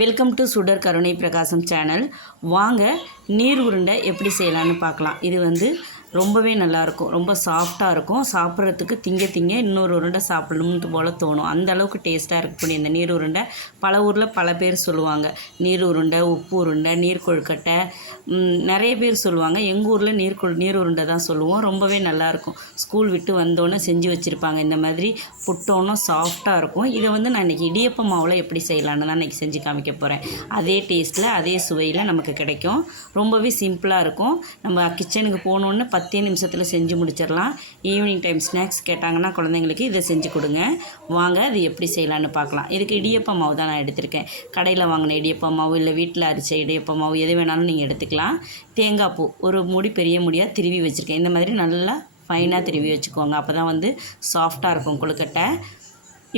Welcome to சுடர் கருணை பிரகாசம் சேனல். வாங்க நீர் உருண்டை எப்படி செய்யலான்னு பார்க்கலாம். இது ரொம்பவே நல்லாயிருக்கும், ரொம்ப சாஃப்டாக இருக்கும். சாப்பிட்றதுக்கு திங்க இன்னொரு உருண்டை சாப்பிடணும்னு போல் தோணும். அந்த அளவுக்கு டேஸ்ட்டாக இருக்கக்கூடிய இந்த நீர் உருண்டை பல ஊரில் பல பேர் சொல்லுவாங்க. நீர் உருண்டை, உப்பு உருண்டை, நீர் கொழுக்கட்டை, நிறைய பேர் சொல்லுவாங்க. எங்கள் ஊரில் நீர் உருண்டை தான் சொல்லுவோம். ரொம்பவே நல்லாயிருக்கும். ஸ்கூல் விட்டு வந்தோன்னே செஞ்சு வச்சுருப்பாங்க. இந்த மாதிரி புட்டோன்னா சாஃப்டாக இருக்கும். இதை நான் இன்றைக்கி இடியப்ப மாவில் எப்படி செய்யலான்னு தான் இன்றைக்கி செஞ்சு காமிக்க போகிறேன். அதே டேஸ்ட்டில் அதே சுவையில் நமக்கு கிடைக்கும். ரொம்பவே சிம்பிளாக இருக்கும். நம்ம கிச்சனுக்கு போனோன்னு 10 நிமிஷத்தில் செஞ்சு முடிச்சிடலாம். ஈவினிங் டைம் ஸ்நாக்ஸ் கேட்டாங்கன்னா குழந்தைங்களுக்கு இதை செஞ்சு கொடுங்க. வாங்க அது எப்படி செய்யலான்னு பார்க்கலாம். இதுக்கு இடியப்ப மாவு தான் நான் எடுத்திருக்கேன். கடையில் வாங்கின இடியப்ப மாவு இல்லை வீட்டில் அரைச்ச இடியப்ப மாவு எது வேணாலும் நீங்கள் எடுத்துக்கலாம். தேங்காய் பூ ஒரு மூடி பெரிய மூடியாக திருவி வச்சுருக்கேன். இந்த மாதிரி நல்லா ஃபைனாக திருவி வச்சுக்கோங்க. அப்போ தான் சாஃப்டாக இருக்கும் கொழுக்கட்டை.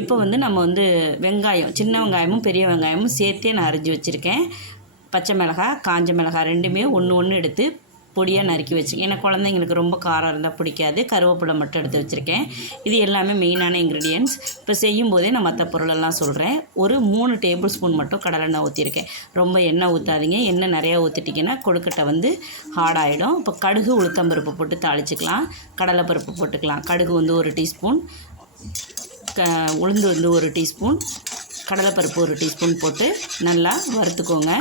இப்போ நம்ம வெங்காயம், சின்ன வெங்காயமும் பெரிய வெங்காயமும் சேர்த்தே நான் அரைஞ்சி வச்சுருக்கேன். பச்சை மிளகாய், காஞ்ச மிளகாய் ரெண்டுமே ஒன்று எடுத்து பொடியாக நறுக்கி வச்சுருக்கேன். ஏன்னா குழந்தைங்களுக்கு ரொம்ப காரம் இருந்தால் பிடிக்காது. கருவேப்பிலை மட்டும் எடுத்து வச்சுருக்கேன். இது எல்லாமே மெயினான இன்க்ரீடியன்ட்ஸ். இப்போ செய்யும் போதே நான் மற்ற பொருளெல்லாம் சொல்கிறேன். ஒரு 3 டேபிள் ஸ்பூன் மட்டும் கடலெண்ணெய் ஊற்றிருக்கேன். ரொம்ப எண்ணெய் ஊற்றாதீங்க. எண்ணெய் நிறையா ஊற்றிட்டிங்கன்னா கொழுக்கட்டை ஹார்ட் ஆகிடும். இப்போ கடுகு, உளுத்தம்பருப்பு போட்டு தாளிச்சிக்கலாம். கடலைப்பருப்பு போட்டுக்கலாம். கடுகு 1 டீஸ்பூன், உளுந்து 1 டீஸ்பூன், கடலைப்பருப்பு 1 டீஸ்பூன் போட்டு நல்லா வறுத்துக்கோங்க.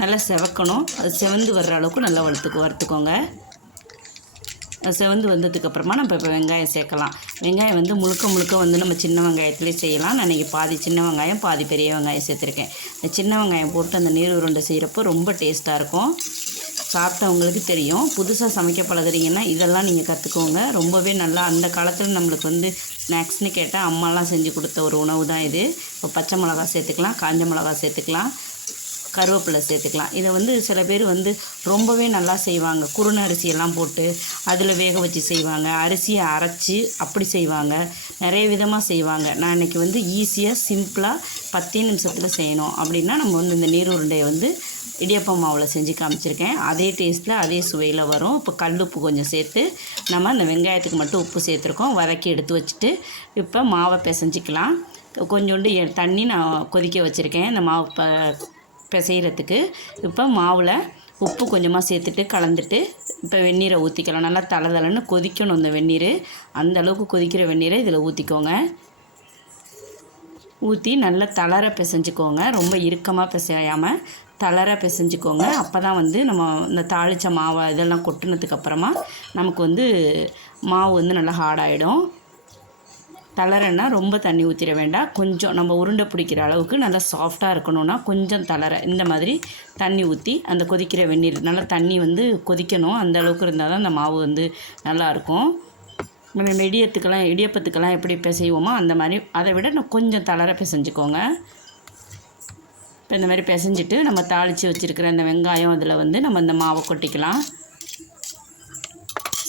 நல்லா செவக்கணும். அது செவந்து வர்ற அளவுக்கு நல்லா வறுத்துக்கோங்க. செவந்து வந்ததுக்கப்புறமா நம்ம இப்போ வெங்காயம் சேர்க்கலாம். வெங்காயம் முழுக்க நம்ம சின்ன வெங்காயத்துலேயே செய்யலாம். நான் இன்றைக்கி பாதி சின்ன வெங்காயம் பாதி பெரிய வெங்காயம் சேர்த்துருக்கேன். இந்த சின்ன வெங்காயம் போட்டு அந்த நீர் உருண்டை செய்கிறப்போ ரொம்ப டேஸ்ட்டாக இருக்கும். சாப்பிட்டவங்களுக்கு தெரியும். புதுசாக சமைக்க பழகுறீங்கன்னா இதெல்லாம் நீங்கள் கற்றுக்கோங்க. ரொம்பவே நல்லா அந்த காலத்தில் நம்மளுக்கு ஸ்நாக்ஸ்னு கேட்டால் அம்மாலாம் செஞ்சு கொடுத்த ஒரு உணவு தான் இது. இப்போ பச்சை மிளகா சேர்த்துக்கலாம், காஞ்ச மிளகா சேர்த்துக்கலாம், கருவேப்பிலை சேர்த்துக்கலாம். இதை சில பேர் ரொம்பவே நல்லா செய்வாங்க. குருணை அரிசியெல்லாம் போட்டு அதில் வேக வச்சு செய்வாங்க. அரிசியை அரைச்சி அப்படி செய்வாங்க. நிறைய விதமாக செய்வாங்க. நான் இன்றைக்கி ஈஸியாக சிம்பிளாக 10 நிமிஷத்தில் செய்யணும் அப்படின்னா நம்ம இந்த நீர் உருண்டையை இடியப்ப மாவில் செஞ்சு காமிச்சிருக்கேன். அதே டேஸ்ட்டில் அதே சுவையில் வரும். இப்போ கல் உப்பு கொஞ்சம் சேர்த்து நம்ம அந்த வெங்காயத்துக்கு மட்டும் உப்பு சேர்த்துருக்கோம். வதக்கி எடுத்து வச்சுட்டு இப்போ மாவை பிசைஞ்சிக்கலாம். கொஞ்சோண்டு தண்ணி நான் கொதிக்க வச்சுருக்கேன் இந்த மாவு பிசைகிறதுக்கு. இப்போ மாவில் உப்பு கொஞ்சமாக சேர்த்துட்டு கலந்துட்டு இப்போ வெந்நீரை ஊற்றிக்கலாம். நல்லா தளன்னு கொதிக்கணும் இந்த வெந்நீர். அந்தளவுக்கு கொதிக்கிற வெந்நீரை இதில் ஊற்றிக்கோங்க. ஊற்றி நல்லா தளர பிசைஞ்சிக்கோங்க. ரொம்ப இறுக்கமாக பிசையாமல் தளர பிசைஞ்சிக்கோங்க. அப்போ தான் நம்ம இந்த தாளித்த மாவை இதெல்லாம் கொட்டினதுக்கப்புறமா நமக்கு மாவு நல்லா ஹார்டாகிடும். தளரன்னா ரொம்ப தண்ணி ஊற்றிட வேண்டாம். கொஞ்சம் நம்ம உருண்டை பிடிக்கிற அளவுக்கு நல்லா சாஃப்டாக இருக்கணும்னா கொஞ்சம் தளர இந்த மாதிரி தண்ணி ஊற்றி அந்த கொதிக்கிற வெந்நீர் நல்லா தண்ணி கொதிக்கணும். அந்த அளவுக்கு இருந்தால் தான் அந்த மாவு நல்லாயிருக்கும். நம்ம இடியப்பத்துக்கெல்லாம் எப்படி பிசைவோமோ அந்த மாதிரி அதை விட நான் கொஞ்சம் தளர பிசைஞ்சிக்கோங்க. இப்போ இந்த மாதிரி பிசைஞ்சிட்டு நம்ம தாளித்து வச்சுருக்கிற இந்த வெங்காயம் அதில் நம்ம இந்த மாவை கொட்டிக்கலாம்.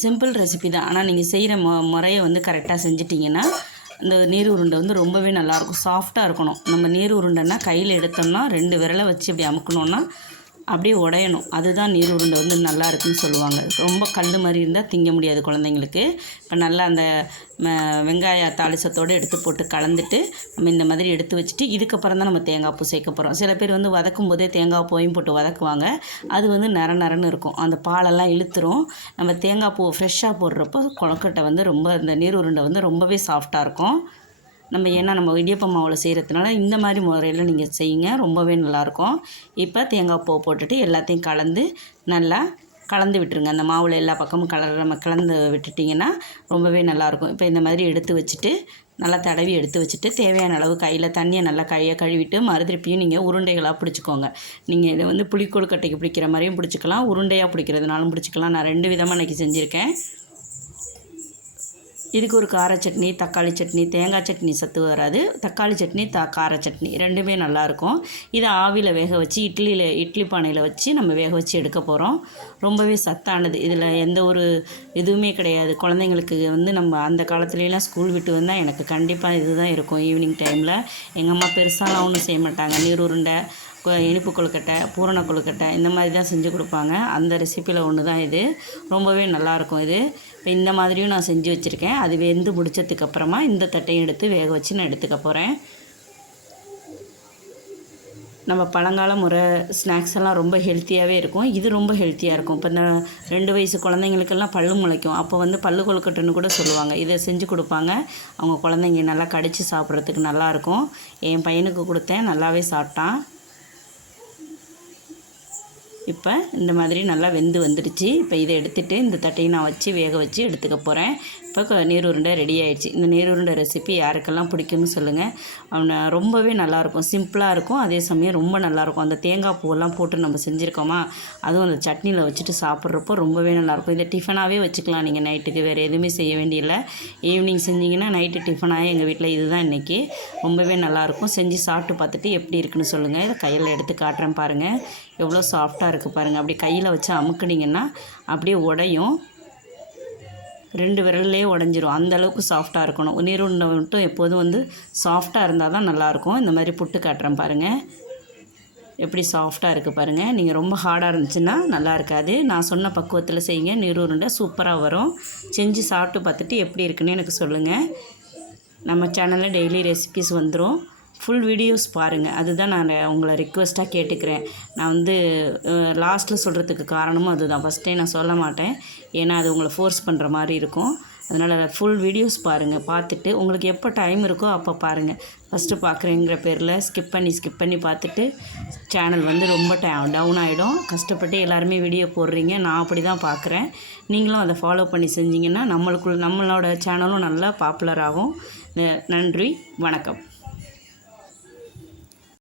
சிம்பிள் ரெசிபி தான். ஆனால் நீங்கள் செய்கிற முறையை கரெக்டாக செஞ்சிட்டிங்கன்னா இந்த நீர் உருண்டை ரொம்பவே நல்லாயிருக்கும். சாஃப்டாக இருக்கணும். நம்ம நீர் உருண்டைன்னா கையில் எடுத்தோம்னா 2 விரலை வச்சு அப்படி அமுக்கணுன்னா அப்படியே உடையணும். அதுதான் நீர் உருண்டை நல்லா இருக்குன்னு சொல்லுவாங்க. ரொம்ப கல் மாதிரி இருந்தால் திங்க முடியாது குழந்தைங்களுக்கு. இப்போ நல்லா அந்த வெங்காய தாளிசத்தோடு எடுத்து போட்டு கலந்துட்டு நம்ம இந்த மாதிரி எடுத்து வச்சுட்டு இதுக்கப்புறம் தான் நம்ம தேங்காய் பூ சேர்க்க போகிறோம். சில பேர் வதக்கும் போதே தேங்காய் பூவையும் போட்டு வதக்குவாங்க. அது நரன்னு இருக்கும். அந்த பாலெல்லாம் இழுத்துரும். நம்ம தேங்காய் பூவை ஃப்ரெஷ்ஷாக போடுறப்போ கொழுக்கட்டை ரொம்ப இந்த நீர் உருண்டை ரொம்பவே சாஃப்டாக இருக்கும். ஏன்னா நம்ம இடியப்ப மாவில் செய்கிறதுனால இந்த மாதிரி முறையில் நீங்கள் செய்யுங்க. ரொம்பவே நல்லாயிருக்கும். இப்போ தேங்காய் பூவை போட்டுட்டு எல்லாத்தையும் நல்லா கலந்து விட்டுருங்க. அந்த மாவில் எல்லா பக்கமும் கலந்து விட்டுட்டிங்கன்னா ரொம்பவே நல்லாயிருக்கும். இப்போ இந்த மாதிரி எடுத்து வச்சுட்டு நல்லா தடவி எடுத்து வச்சுட்டு தேவையான அளவு கையில் தண்ணியை நல்லா கையை கழுவிட்டு மறுதிருப்பியும் நீங்கள் உருண்டைகளாக பிடிச்சிக்கோங்க. நீங்கள் இதை புளிக்கொழுக்கட்டைக்கு பிடிக்கிற மாதிரியும் பிடிச்சிக்கலாம், உருண்டையாக பிடிக்கிறதுனாலும் பிடிச்சிக்கலாம். நான் 2 விதமாக இன்றைக்கி செஞ்சுருக்கேன். இதுக்கு ஒரு கார சட்னி, தக்காளி சட்னி, தேங்காய் சட்னி சத்து வராது. தக்காளி சட்னி, கார சட்னி ரெண்டுமே நல்லாயிருக்கும். இதை ஆவியில் வேக வச்சு இட்லி பானையில் வச்சு நம்ம வேக வச்சு எடுக்க போகிறோம். ரொம்பவே சத்தானது. இதில் எந்த ஒரு இதுவுமே கிடையாது. குழந்தைங்களுக்கு நம்ம அந்த காலத்துலலாம் ஸ்கூல் விட்டு வந்தால் எனக்கு கண்டிப்பாக இது தான் இருக்கும். ஈவினிங் டைமில் எங்கள் அம்மா பெருசாலாம் ஒன்றும் செய்ய மாட்டாங்க. நீர் உருண்டை, இனிப்பு கொழுக்கட்டை, பூரண கொழுக்கட்டை இந்த மாதிரி தான் செஞ்சு கொடுப்பாங்க. அந்த ரெசிப்பியில் ஒன்று தான் இது. ரொம்பவே நல்லாயிருக்கும் இது. இப்போ இந்த மாதிரியும் நான் செஞ்சு வச்சுருக்கேன். அது வெந்து முடிச்சதுக்கப்புறமா இந்த தட்டையும் எடுத்து வேக வச்சு நான் எடுத்துக்க போகிறேன். நம்ம பழங்கால முறை ஸ்நாக்ஸ் எல்லாம் ரொம்ப ஹெல்த்தியாகவே இருக்கும். இது ரொம்ப ஹெல்த்தியாக இருக்கும். இப்போ இந்த 2 வயசு குழந்தைங்களுக்கெல்லாம் பல்லு முளைக்கும். அப்போ வந்து பல்லு கொழுக்கட்டைன்னு கூட சொல்லுவாங்க. இதை செஞ்சு கொடுப்பாங்க. அவங்க குழந்தைங்க நல்லா கடித்து சாப்பிட்றதுக்கு நல்லாயிருக்கும். என் பையனுக்கு கொடுத்தேன், நல்லாவே சாப்பிட்டான். இப்போ இந்த மாதிரி நல்லா வெந்து வந்துடுச்சு. இப்போ இதை எடுத்துகிட்டு இந்த தட்டையை நான் வச்சு வேக வச்சு எடுத்துக்க போகிறேன். இப்போ நீர் உருண்டை ரெடி ஆகிடுச்சு. இந்த நீர் உருண்டை ரெசிபி யாருக்கெல்லாம் பிடிக்கும்னு சொல்லுங்கள். அவனை ரொம்பவே நல்லாயிருக்கும். சிம்பிளாக இருக்கும், அதே சமயம் ரொம்ப நல்லாயிருக்கும். அந்த தேங்காய் பூவெல்லாம் போட்டு நம்ம செஞ்சுருக்கோமா, அதுவும் அந்த சட்னியில் வச்சுட்டு சாப்பிட்றப்போ ரொம்பவே நல்லாயிருக்கும். இதை டிஃபனாகவே வச்சுக்கலாம் நீங்கள் நைட்டுக்கு. வேறு எதுவுமே செய்ய வேண்டியதில்லை. ஈவினிங் செஞ்சிங்கன்னா நைட்டு டிஃபனாக எங்கள் வீட்டில் இதுதான் இன்றைக்கி. ரொம்பவே நல்லாயிருக்கும். செஞ்சு சாப்பிட்டு பார்த்துட்டு எப்படி இருக்குன்னு சொல்லுங்கள். இதை கையில் எடுத்து காட்டுறேன் பாருங்கள். எவ்வளோ சாஃப்டாக இருக்குது பாருங்கள். அப்படியே கையில் வச்சு அமுக்குனிங்கன்னா அப்படியே உடையும். 2 விரல்லே உடஞ்சிரும். அந்தளவுக்கு சாஃப்டாக இருக்கணும். நீர் உருண்டை மட்டும் எப்போதும் வந்து சாஃப்டாக இருந்தால் தான் நல்லாயிருக்கும். இந்த மாதிரி புட்டு காட்டுறேன் பாருங்கள். எப்படி சாஃப்டாக இருக்குது பாருங்கள். நீங்கள் ரொம்ப ஹார்டாக இருந்துச்சுன்னா நல்லா இருக்காது. நான் சொன்ன பக்குவத்தில் செய்யுங்க. நீர் உருண்டை சூப்பராக வரும். செஞ்சு சாப்பிட்டு பார்த்துட்டு எப்படி இருக்குன்னு எனக்கு சொல்லுங்கள். நம்ம சேனலில் டெய்லி ரெசிபீஸ் வந்துடும். ஃபுல் வீடியோஸ் பாருங்கள். அதுதான் நான் உங்களை ரிக்வெஸ்ட்டாக கேட்டுக்கிறேன். நான் வந்து லாஸ்ட்டில் சொல்கிறதுக்கு காரணமும் அதுதான். ஃபஸ்ட்டே நான் சொல்ல மாட்டேன், ஏன்னா அது உங்களை ஃபோர்ஸ் பண்ணுற மாதிரி இருக்கும். அதனால் ஃபுல் வீடியோஸ் பாருங்கள். பார்த்துட்டு உங்களுக்கு எப்போ டைம் இருக்கோ அப்போ பாருங்கள். ஃபஸ்ட்டு பார்க்குறேங்கிற பேரில் ஸ்கிப் பண்ணி பார்த்துட்டு சேனல் வந்து ரொம்ப டவுன் ஆகிடும். கஷ்டப்பட்டு எல்லாருமே வீடியோ போடுறீங்க. நான் அப்படி தான் பார்க்குறேன். நீங்களும் அதை ஃபாலோ பண்ணி செஞ்சிங்கன்னா நம்மளோட சேனலும் நல்லா பாப்புலர் ஆகும். நன்றி, வணக்கம்.